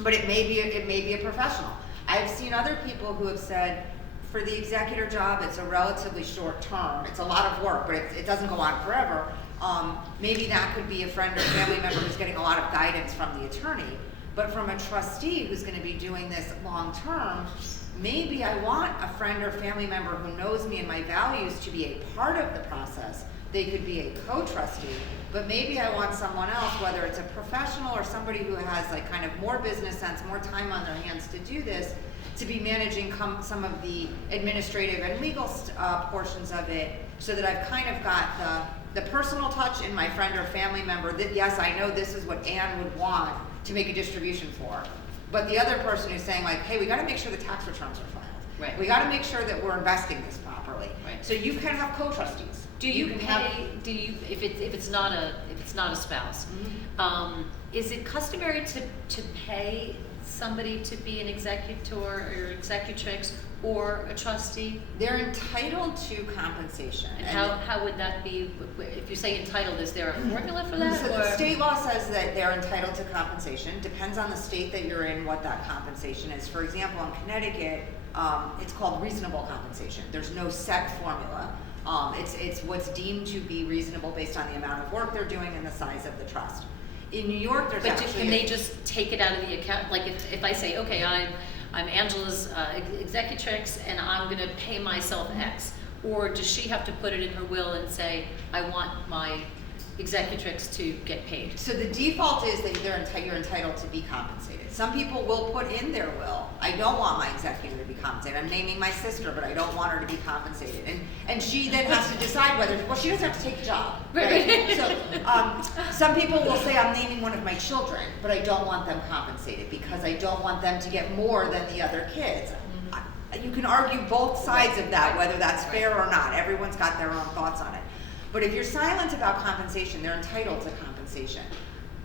but it may be a professional. I've seen other people who have said, for the executor job, it's a relatively short term. It's a lot of work, but it doesn't go on forever. Maybe that could be a friend or family member who's getting a lot of guidance from the attorney. But from a trustee who's going to be doing this long term, maybe I want a friend or family member who knows me and my values to be a part of the process. They could be a co-trustee, but maybe I want someone else, whether it's a professional or somebody who has like kind of more business sense, more time on their hands to do this, to be managing some of the administrative and legal portions of it, so that I've kind of got the personal touch in my friend or family member that, yes, I know this is what Anne would want to make a distribution for. But the other person is saying like, hey, we gotta make sure the tax returns are filed. Right. We gotta make sure that we're investing this properly. Right. So you can have co-trustees. Do you can pay, do you, if it's not a spouse, is it customary to pay somebody to be an executor or executrix or a trustee? They're entitled to compensation. And how would that be, if you say entitled, is there a formula for that? So or? the state law says that they're entitled to compensation. Depends on the state that you're in what that compensation is. For example, in Connecticut, it's called reasonable compensation. There's no set formula. It's what's deemed to be reasonable based on the amount of work they're doing and the size of the trust. In New York, there's actually can they just take it out of the account? Like if I say, okay, I'm Angela's executrix and I'm gonna pay myself X, or does she have to put it in her will and say, I want my executrix to get paid? So the default is that you're entitled to be compensated. Some people will put in their will, I don't want my executor to be compensated. I'm naming my sister, but I don't want her to be compensated. And she then has to decide whether, well, she doesn't have to take a job. Right? So some people will say, I'm naming one of my children, but I don't want them compensated because I don't want them to get more than the other kids. You can argue both sides of that, whether that's fair or not. Everyone's got their own thoughts on it. But if you're silent about compensation, they're entitled to compensation.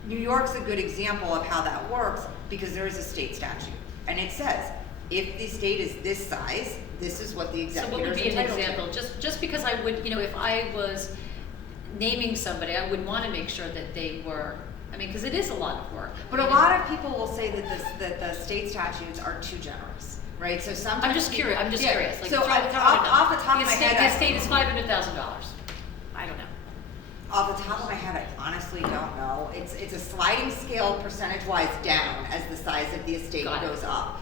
New York's a good example of how that works because there is a state statute. And it says, if the state is this size, this is what the executor is entitled to. So what would be an example? Just because I would, if I was naming somebody, I would want to make sure that they were, because it is a lot of work. But a lot of people will say that the state statutes are too generous. Right, so sometimes I'm just curious. Like, so off the top of my head, the state is $500,000. I don't know. Off the top of my head, I honestly don't know. It's a sliding scale percentage-wise down as the size of the estate goes up.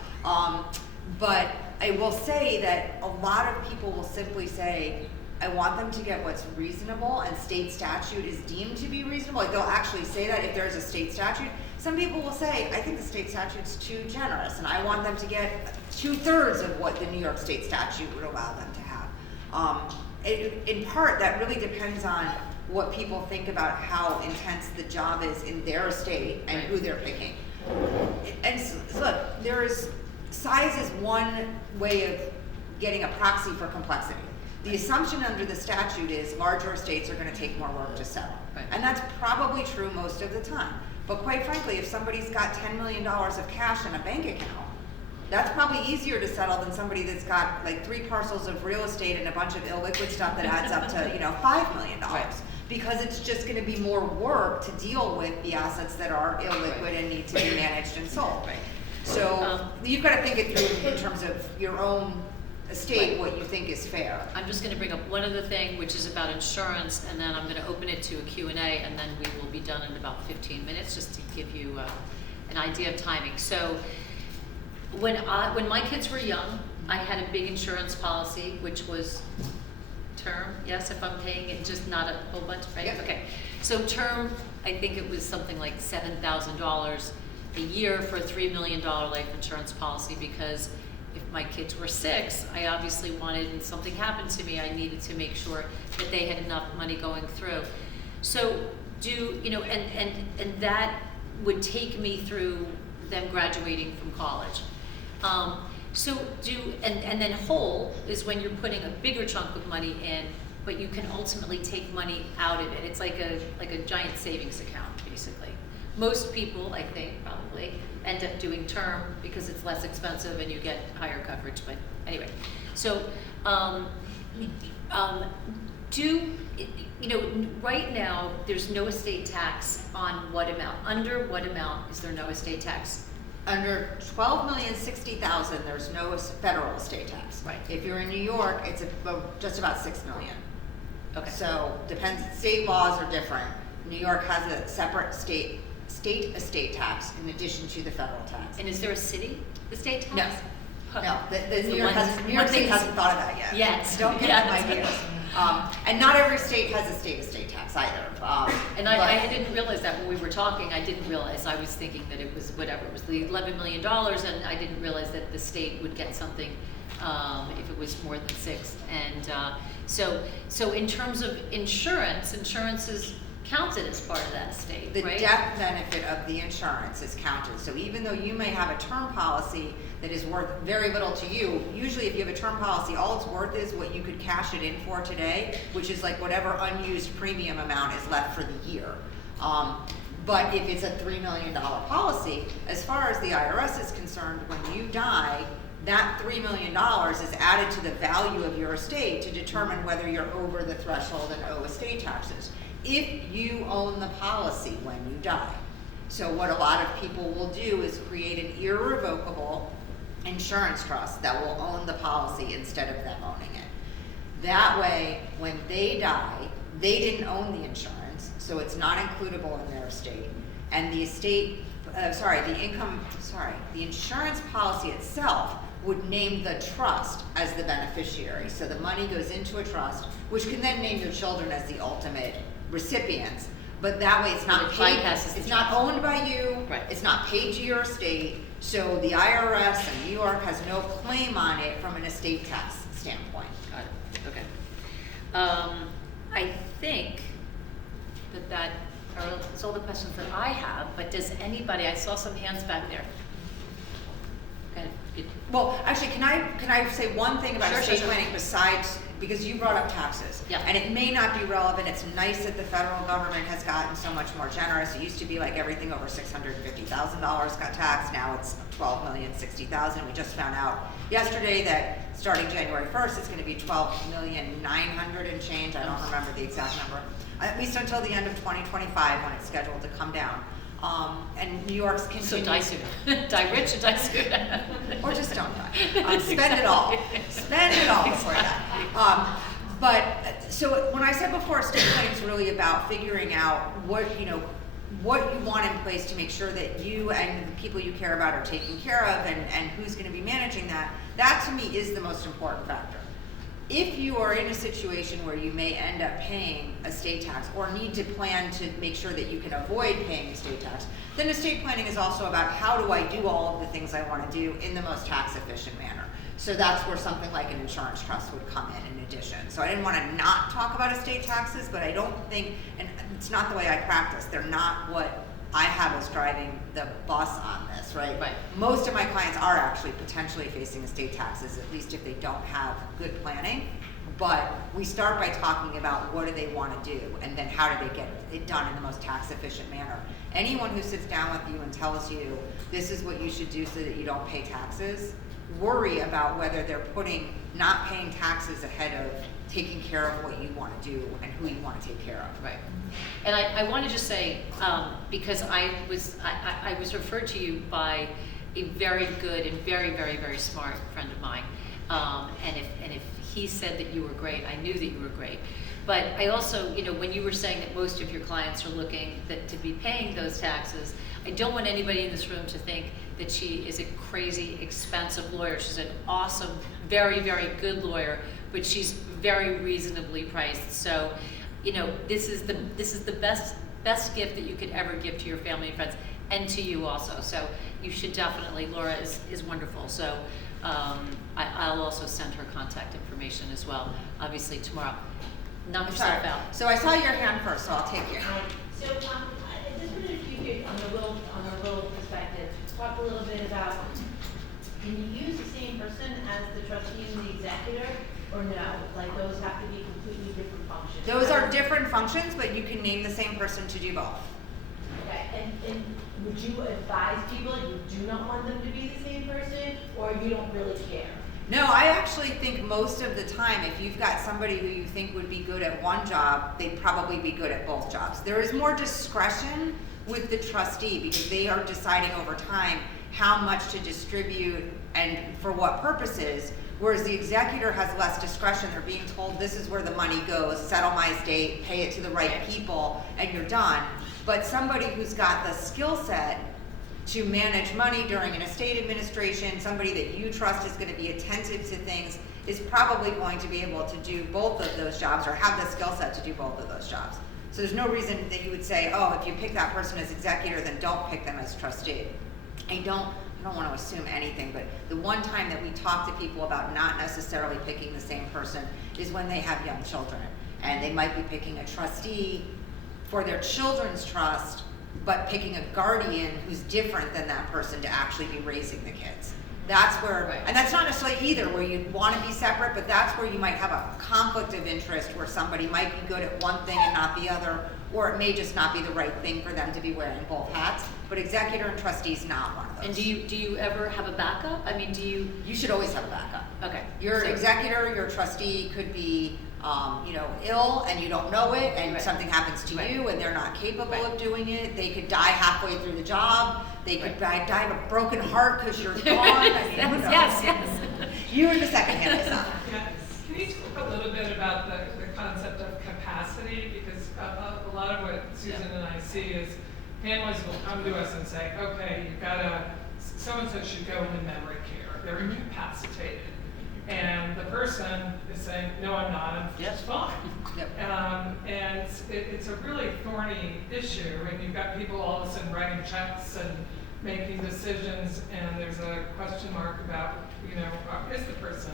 But I will say that a lot of people will simply say, I want them to get what's reasonable, and state statute is deemed to be reasonable. Like they'll actually say that if there's a state statute. Some people will say, I think the state statute's too generous, and I want them to get 2/3 of what the New York State statute would allow them to have. In part, that really depends on what people think about how intense the job is in their estate and who they're picking. And so, look, size is one way of getting a proxy for complexity. The assumption under the statute is larger estates are going to take more work to settle. Right. And that's probably true most of the time. But quite frankly, if somebody's got $10 million of cash in a bank account, that's probably easier to settle than somebody that's got like 3 parcels of real estate and a bunch of illiquid stuff that adds up to $5 million. Right. Because it's just going to be more work to deal with the assets that are illiquid and need to be managed and sold. Right. So you've got to think it through in terms of your own estate, what you think is fair. I'm just going to bring up one other thing, which is about insurance, and then I'm going to open it to a Q&A, and then we will be done in about 15 minutes, just to give you an idea of timing. So when my kids were young, I had a big insurance policy, which was term, yes, if I'm paying it, just not a whole bunch, right? Yep. Okay. So term, I think it was something like $7,000 a year for a $3 million life insurance policy, because if my kids were 6, I obviously wanted, and something happened to me, I needed to make sure that they had enough money going through. So and that would take me through them graduating from college. And then whole is when you're putting a bigger chunk of money in, but you can ultimately take money out of it. It's like a giant savings account, basically. Most people, I think, probably end up doing term because it's less expensive and you get higher coverage. But anyway, so right now there's no estate tax on what amount? Under what amount is there no estate tax? Under 12,060,000, there's no federal estate tax. Right. If you're in New York, it's just about 6 million. Okay. So depends. State laws are different. New York has a separate state estate tax in addition to the federal tax. And is there a city estate tax? No. Huh. No, It's New the York State hasn't thought of that yet. Yes. Don't get Yes. them ideas. And not every state has a state estate tax either. And I didn't realize that when we were talking. I didn't realize. I was thinking that it was whatever. It was the $11 million, and I didn't realize that the state would get something if it was more than 6. And so in terms of insurance is counted as part of that estate, the right? death benefit of the insurance is counted. So even though you may have a term policy that is worth very little to you, usually if you have a term policy, all it's worth is what you could cash it in for today, which is like whatever unused premium amount is left for the year. But if it's a $3 million policy, as far as the IRS is concerned, when you die, that $3 million is added to the value of your estate to determine whether you're over the threshold and owe estate taxes. If you own the policy when you die. So what a lot of people will do is create an irrevocable insurance trust that will own the policy instead of them owning it. That way, when they die, they didn't own the insurance, so it's not includable in their estate. And the the insurance policy itself would name the trust as the beneficiary. So the money goes into a trust, which can then name your children as the ultimate recipients, but that way it's not paid. It's not owned by you. Right. It's not paid to your estate. So the IRS in New York has no claim on it from an estate tax standpoint. Got it. Okay. I think that are all the questions that I have. But does anybody? I saw some hands back there. Okay. Good. Well, actually, can I say one thing about estate Sure. planning besides, because you brought up taxes. Yeah. And it may not be relevant. It's nice that the federal government has gotten so much more generous. It used to be like everything over $650,000 got taxed. Now it's $12,060,000. We just found out yesterday that starting January 1st, it's going to be $12,900,000 and change. I don't remember the exact number. At least until the end of 2025 when it's scheduled to come down. And New York's continuing. So die soon. Die rich and die soon. Or just don't die. Spend it all. Spend it all before that. But so when I said before, estate planning is really about figuring out what you want in place to make sure that you and the people you care about are taken care of, and who's going to be managing that. That to me is the most important factor. If you are in a situation where you may end up paying estate tax or need to plan to make sure that you can avoid paying estate tax, then estate planning is also about how do I do all of the things I want to do in the most tax efficient manner. So that's where something like an insurance trust would come in addition. So I didn't want to not talk about estate taxes, but I don't think, and it's not the way I practice, they're not what I have as driving the bus on this, right? Right. Most of my clients are actually potentially facing estate taxes, at least if they don't have good planning. But we start by talking about what do they want to do, and then how do they get it done in the most tax efficient manner. Anyone who sits down with you and tells you this is what you should do so that you don't pay taxes, worry about whether they're putting not paying taxes ahead of taking care of what you want to do and who you want to take care of. Right. And I want to just say, because I was referred to you by a very good and very, very, very smart friend of mine. And if he said that you were great, I knew that you were great. But I also, when you were saying that most of your clients are looking to be paying those taxes, I don't want anybody in this room to think that she is a crazy, expensive lawyer. She's an awesome, very, very good lawyer, but she's very reasonably priced. So, this is the best gift that you could ever give to your family and friends, and to you also. So you should definitely. Laura is wonderful. So I'll also send her contact information as well. Obviously tomorrow. Knock yourself out. So I saw your hand first, so I'll take you. So I just wondered if you could, on a little perspective, talk a little bit about, can you use the same person as the trustee and the executor, or no? Like, those have to be completely different functions? Those are different functions, but you can name the same person to do both. Okay, and would you advise people you do not want them to be the same person, or you don't really care? No, I actually think most of the time, if you've got somebody who you think would be good at one job, they'd probably be good at both jobs. There is more discretion with the trustee because they are deciding over time how much to distribute and for what purposes, whereas the executor has less discretion. They're being told this is where the money goes, settle my estate, pay it to the right people, and you're done. But somebody who's got the skill set to manage money during an estate administration, somebody that you trust is going to be attentive to things, is probably going to be able to do both of those jobs or have the skill set to do both of those jobs. So there's no reason that you would say, oh, if you pick that person as executor, then don't pick them as trustee. I don't want to assume anything, but the one time that we talk to people about not necessarily picking the same person is when they have young children. And they might be picking a trustee for their children's trust, but picking a guardian who's different than that person to actually be raising the kids. That's where, Right. and that's not necessarily either where you want to be separate, but that's where you might have a conflict of interest where somebody might be good at one thing and not the other, or it may just not be the right thing for them to be wearing both hats. But executor and trustee is not one of those. And do you ever have a backup? I mean, do you? You should always have a backup. Okay. Your So- executor, your trustee could be, ill and you don't know it, and Right. something happens to Right. you and they're not capable Right. of doing it. They could die halfway through the job. They could Right. die of a broken heart because you're gone. I mean, who knows? yes. You were the second hand I saw. Yes. Can you talk a little bit about the concept of capacity? Because a lot of what Susan and I see is families will come to us and say, okay, you've got so-and-so should go into memory care. They're incapacitated. And the person is saying, no, I'm not, I'm just fine. Yep. And it's a really thorny issue, and you've got people all of a sudden writing checks and making decisions, and there's a question mark about, is the person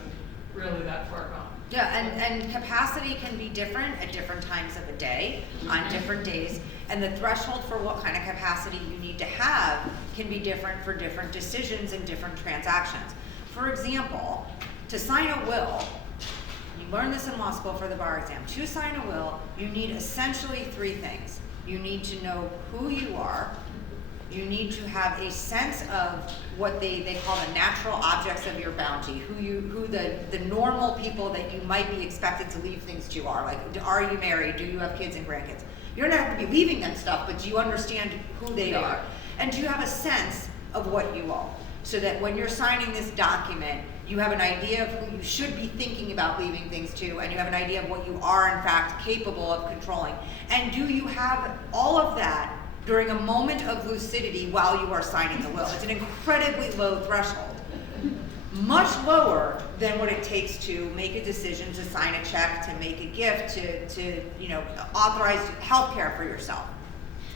really that far gone? Yeah, and capacity can be different at different times of the day, on different days, and the threshold for what kind of capacity you need to have can be different for different decisions and different transactions. For example, to sign a will, you learn this in law school for the bar exam, to sign a will, you need essentially three things. You need to know who you are, you need to have a sense of what they call the natural objects of your bounty, who the normal people that you might be expected to leave things to are. Like, are you married? Do you have kids and grandkids? You don't have to be leaving them stuff, but do you understand who they are? And do you have a sense of what you owe? So that when you're signing this document, you have an idea of who you should be thinking about leaving things to, and you have an idea of what you are in fact capable of controlling. And do you have all of that during a moment of lucidity while you are signing the will? It's an incredibly low threshold. Much lower than what it takes to make a decision, to sign a check, to make a gift, to authorize health care for yourself.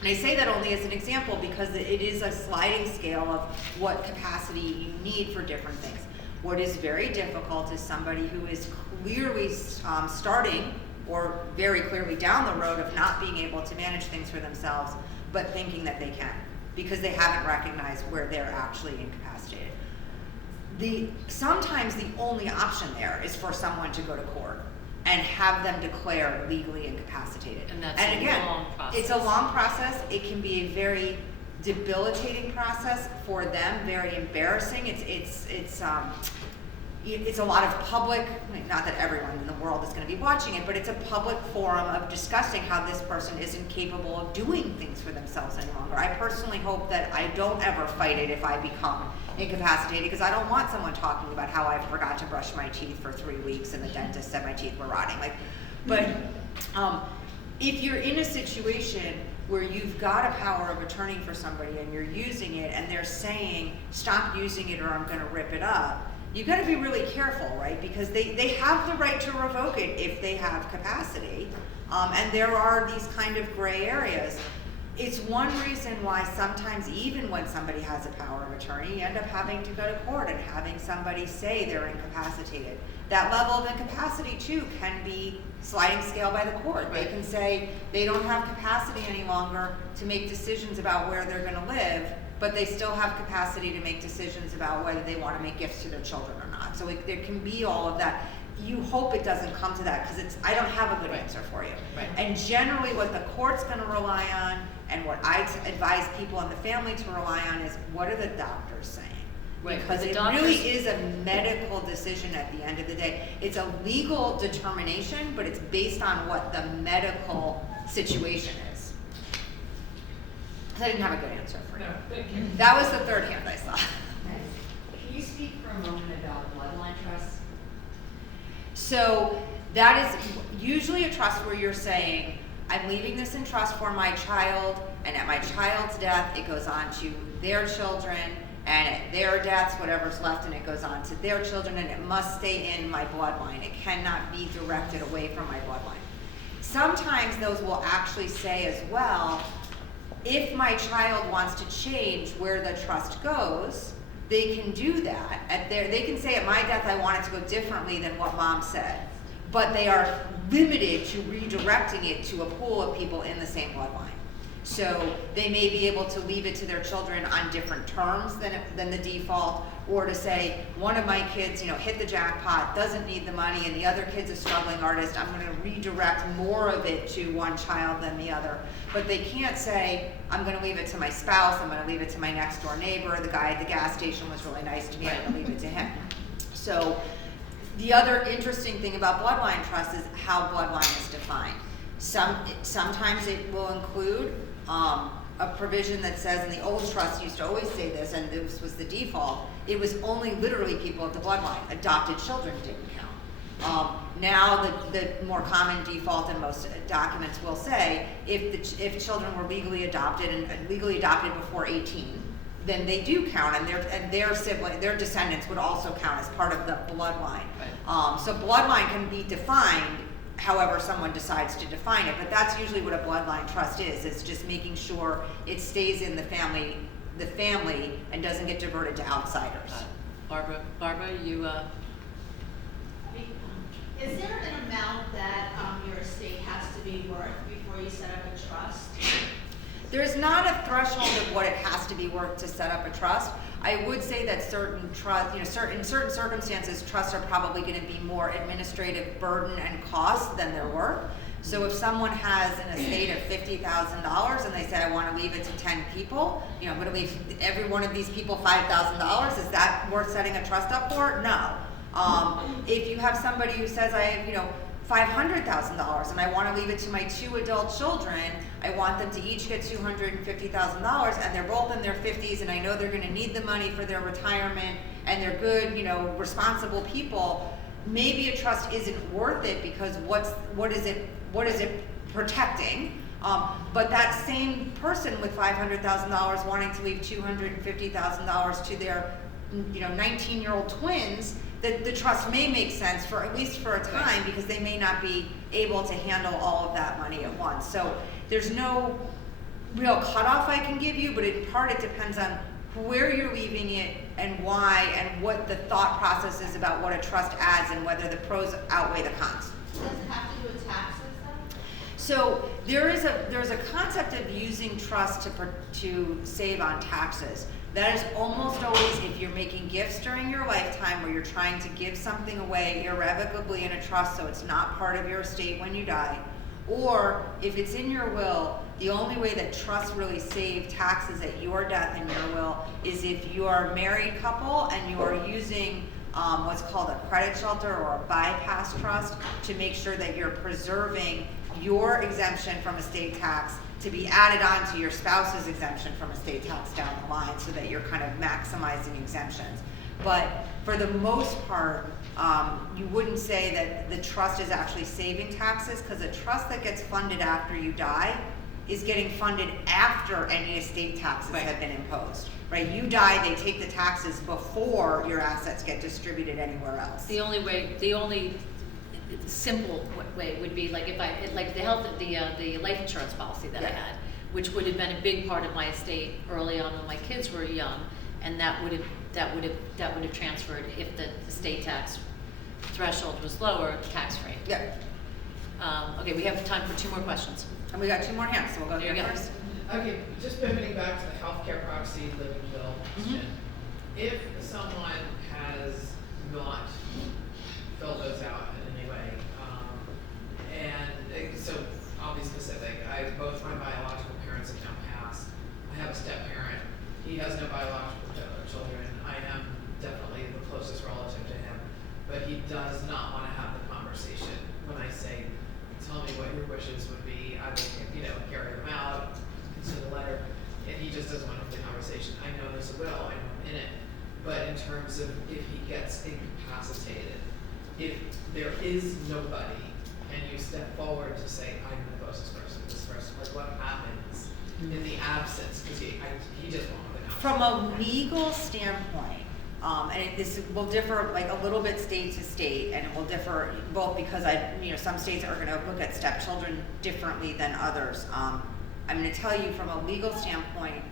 And I say that only as an example because it is a sliding scale of what capacity you need for different things. What is very difficult is somebody who is clearly starting or very clearly down the road of not being able to manage things for themselves, but thinking that they can because they haven't recognized where they're actually incapacitated. Sometimes the only option there is for someone to go to court and have them declare legally incapacitated. And that's again, a long process. It's a long process. It can be a very debilitating process for them, very embarrassing. It's a lot of public, not that everyone in the world is going to be watching it, but it's a public forum of discussing how this person isn't capable of doing things for themselves any longer. I personally hope that I don't ever fight it if I become incapacitated, because I don't want someone talking about how I forgot to brush my teeth for 3 weeks and the dentist said my teeth were rotting. But if you're in a situation where you've got a power of attorney for somebody and you're using it and they're saying, stop using it or I'm going to rip it up, you've got to be really careful, right? Because they have the right to revoke it if they have capacity. And there are these kind of gray areas. It's one reason why sometimes even when somebody has a power of attorney, you end up having to go to court and having somebody say they're incapacitated. That level of incapacity too can be sliding scale by the court. They can say they don't have capacity any longer to make decisions about where they're going to live, but they still have capacity to make decisions about whether they want to make gifts to their children or not. So there can be all of that. You hope it doesn't come to that, because I don't have a good answer for you. Right. And generally what the court's gonna rely on, and what I advise people and the family to rely on, is what are the doctors saying? Right, Because the it doctors- really is a medical decision at the end of the day. It's a legal determination, but it's based on what the medical situation is. So I didn't have a good answer for you. No, thank you. That was the third hand I saw. Can you speak for a moment about bloodline trusts? So that is usually a trust where you're saying, I'm leaving this in trust for my child, and at my child's death, it goes on to their children, and at their deaths, whatever's left, and it goes on to their children, and it must stay in my bloodline. It cannot be directed away from my bloodline. Sometimes those will actually say as well, if my child wants to change where the trust goes, they can do that. They can say, at my death, I want it to go differently than what mom said. But they are limited to redirecting it to a pool of people in the same bloodline. So they may be able to leave it to their children on different terms than the default, or to say, one of my kids, hit the jackpot, doesn't need the money, and the other kid's a struggling artist, I'm gonna redirect more of it to one child than the other. But they can't say, I'm gonna leave it to my spouse, I'm gonna leave it to my next door neighbor, the guy at the gas station was really nice to me, I'm gonna leave it to him. So the other interesting thing about bloodline trust is how bloodline is defined. Sometimes it will include a provision that says, and the old trust used to always say this, and this was the default, it was only literally people at the bloodline. Adopted children didn't count. Now the more common default in most documents will say, if children were legally adopted and legally adopted before 18, then they do count, and their sibling, their descendants would also count as part of the bloodline. Right. So bloodline can be defined however someone decides to define it, but that's usually what a bloodline trust is. It's just making sure it stays in the family, and doesn't get diverted to outsiders. Barbara, you, Is there an amount that your estate has to be worth before you set up a trust? There's not a threshold of what it has to be worth to set up a trust. I would say that certain certain circumstances, trusts are probably going to be more administrative burden and cost than they're worth. So if someone has an estate of $50,000 and they say, I want to leave it to 10 people, I'm going to leave every one of these people $5,000, is that worth setting a trust up for? No. If you have somebody who says, I have, $500,000 and I want to leave it to my 2 adult children, I want them to each get $250,000, and they're both in their 50s, and I know they're going to need the money for their retirement, and they're good, responsible people. Maybe a trust isn't worth it, because what is it protecting? But that same person with $500,000 wanting to leave $250,000 to their 19-year-old twins, the trust may make sense for at least for a time, because they may not be able to handle all of that money at once. So there's no real cutoff I can give you, but it depends on where you're leaving it and why, and what the thought process is about what a trust adds, and whether the pros outweigh the cons. Does it have to do with taxes then? So there's a concept of using trust to save on taxes. That is almost always if you're making gifts during your lifetime, where you're trying to give something away irrevocably in a trust so it's not part of your estate when you die, or if it's in your will. The only way that trusts really save taxes at your death in your will is if you are a married couple and you are using what's called a credit shelter or a bypass trust to make sure that you're preserving your exemption from estate tax to be added on to your spouse's exemption from estate tax down the line, so that you're kind of maximizing exemptions. But for the most part, you wouldn't say that the trust is actually saving taxes, because a trust that gets funded after you die is getting funded after any estate taxes have been imposed. Right? You die, they take the taxes before your assets get distributed anywhere else. the only simple way would be like the life insurance policy that I had, which would have been a big part of my estate early on when my kids were young, and that would have transferred if the estate tax threshold was lower, tax free. Yeah. Okay, we have time for 2 more questions. And we got 2 more hands, so we'll go There here you go. first. Okay, just pivoting back to the healthcare proxy living will question. If someone has not filled those out in any way, so I'll be specific, both my biological parents have now passed. I have a step parent. He has no biological children. I am definitely the closest relative to him, but he does not want to have the conversation. When I say, tell me what your wishes would be, I would, carry them out, consider the letter, and he just doesn't want to have the conversation. I know there's a will, I know I'm in it, but in terms of if he gets incapacitated, if there is nobody, and you step forward to say, I'm the closest person to this person, like what happens in the absence, because he just won't have the conversation. From a legal standpoint, this will differ like a little bit state to state, and it will differ both because some states are gonna look at stepchildren differently than others. I'm gonna tell you from a legal standpoint,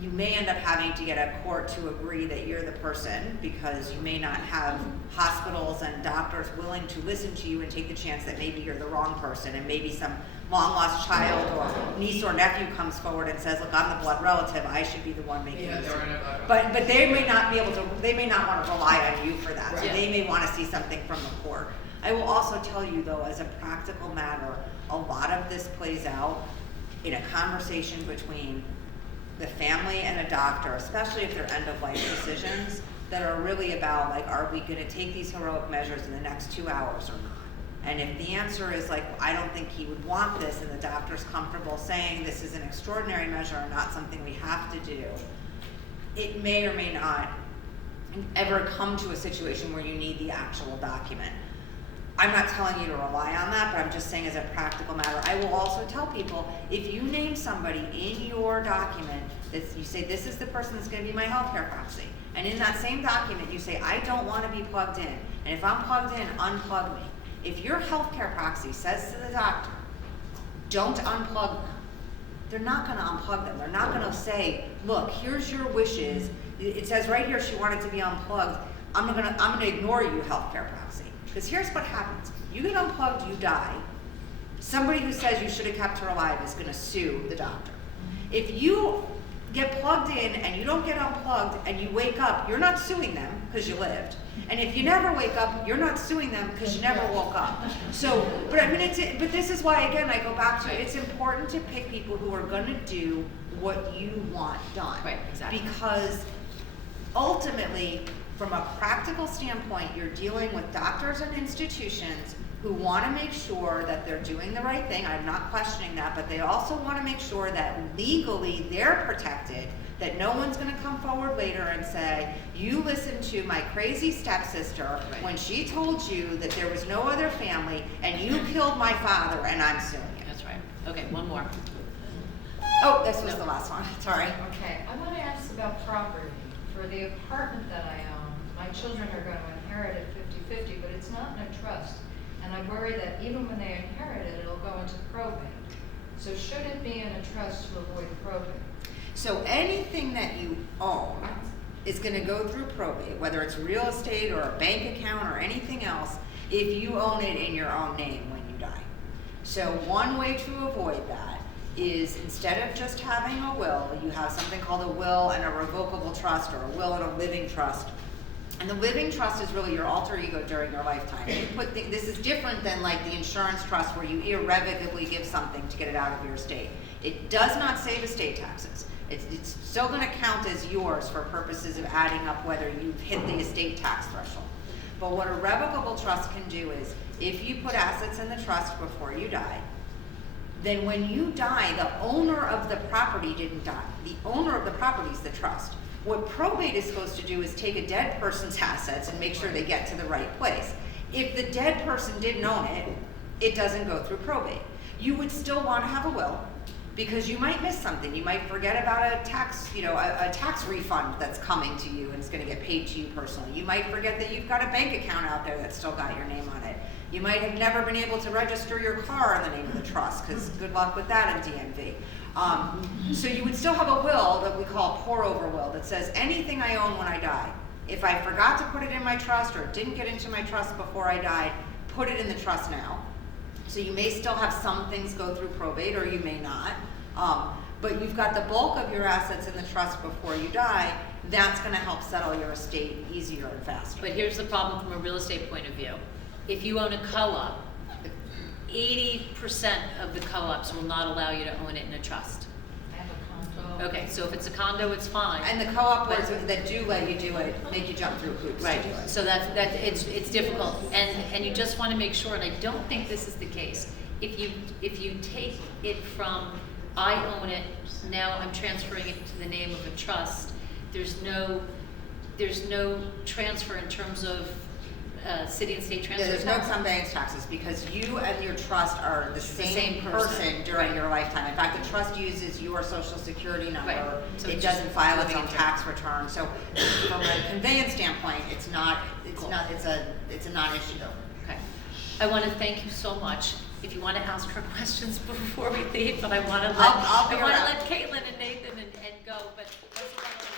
you may end up having to get a court to agree that you're the person, because you may not have hospitals and doctors willing to listen to you and take the chance that maybe you're the wrong person, and maybe some long lost child or niece or nephew comes forward and says, look, I'm the blood relative, I should be the one making the decision. But they may not be able to, they may not want to rely on you for that, so Right. they may want to see something from the court. I will also tell you though, as a practical matter, a lot of this plays out in a conversation between the family and a doctor, especially if they're end-of-life decisions that are really about, like, are we gonna take these heroic measures in the next 2 hours or not? And if the answer is like, I don't think he would want this, and the doctor's comfortable saying this is an extraordinary measure and not something we have to do, it may or may not ever come to a situation where you need the actual document. I'm not telling you to rely on that, but I'm just saying as a practical matter. I will also tell people, if you name somebody in your document, that you say, this is the person that's gonna be my healthcare proxy, and in that same document, you say, I don't wanna be plugged in, and if I'm plugged in, unplug me. If your healthcare proxy says to the doctor, don't unplug them, they're not gonna unplug them. They're not gonna say, look, here's your wishes. It says right here she wanted to be unplugged. I'm gonna ignore you, healthcare proxy. Because here's what happens. You get unplugged, you die. Somebody who says you should have kept her alive is gonna sue the doctor. If you get plugged in and you don't get unplugged and you wake up, you're not suing them because you lived. And if you never wake up, you're not suing them because you never woke up. So, but this is why, again, I go back to, it's important to pick people who are gonna do what you want done. Right, exactly. Because ultimately, from a practical standpoint, you're dealing with doctors and institutions who want to make sure that they're doing the right thing. I'm not questioning that, but they also want to make sure that legally they're protected, that no one's going to come forward later and say, you listened to my crazy stepsister when she told you that there was no other family and you killed my father and I'm suing you. That's right. Okay, one more. Oh, this was the last one. Sorry. Okay, I want to ask about property. For the apartment that I own, my children are going to inherit it 50-50, but it's not in a trust. And I worry that even when they inherit it, it'll go into probate. So should it be in a trust to avoid probate? So anything that you own is going to go through probate, whether it's real estate or a bank account or anything else, if you own it in your own name when you die. So one way to avoid that is, instead of just having a will, you have something called a will and a revocable trust, or a will and a living trust. And the living trust is really your alter ego during your lifetime. You put this is different than like the insurance trust where you irrevocably give something to get it out of your estate. It does not save estate taxes. It's still going to count as yours for purposes of adding up whether you've hit the estate tax threshold. But what a revocable trust can do is, if you put assets in the trust before you die, then when you die, the owner of the property didn't die. The owner of the property is the trust. What probate is supposed to do is take a dead person's assets and make sure they get to the right place. If the dead person didn't own it, it doesn't go through probate. You would still want to have a will, because you might miss something. You might forget about a tax, a tax refund that's coming to you and it's going to get paid to you personally. You might forget that you've got a bank account out there that's still got your name on it. You might have never been able to register your car in the name of the trust, because good luck with that in DMV. So you would still have a will that we call a pour-over will that says anything I own when I die, if I forgot to put it in my trust or it didn't get into my trust before I died, put it in the trust now. So you may still have some things go through probate, or you may not. but you've got the bulk of your assets in the trust before you die, that's gonna help settle your estate easier and faster. But here's the problem from a real estate point of view. If you own a co-op, 80% of the co-ops will not allow you to own it in a trust. I have a condo. Okay, so if it's a condo, it's fine. And the co-op But- boards that do let you do it, make you jump through hoops to Right, do it. so it's difficult, and you just wanna make sure, and I don't think this is the case. If you take it from, I own it, now I'm transferring it to the name of a trust, there's no transfer in terms of, city and state Yeah, transfer there's no tax. conveyance taxes because you and your trust are the same same person. person during Right. your lifetime. In fact, the trust uses your social security number. Right. So It it's just doesn't file its living own in tax return. So from a conveyance standpoint, it's Cool. not, it's a non-issue. Okay. I want to thank you so much. If you want to ask her questions before we leave, but I want to I'll be let around. Caitlin and Nathan and go, but that's what I wanna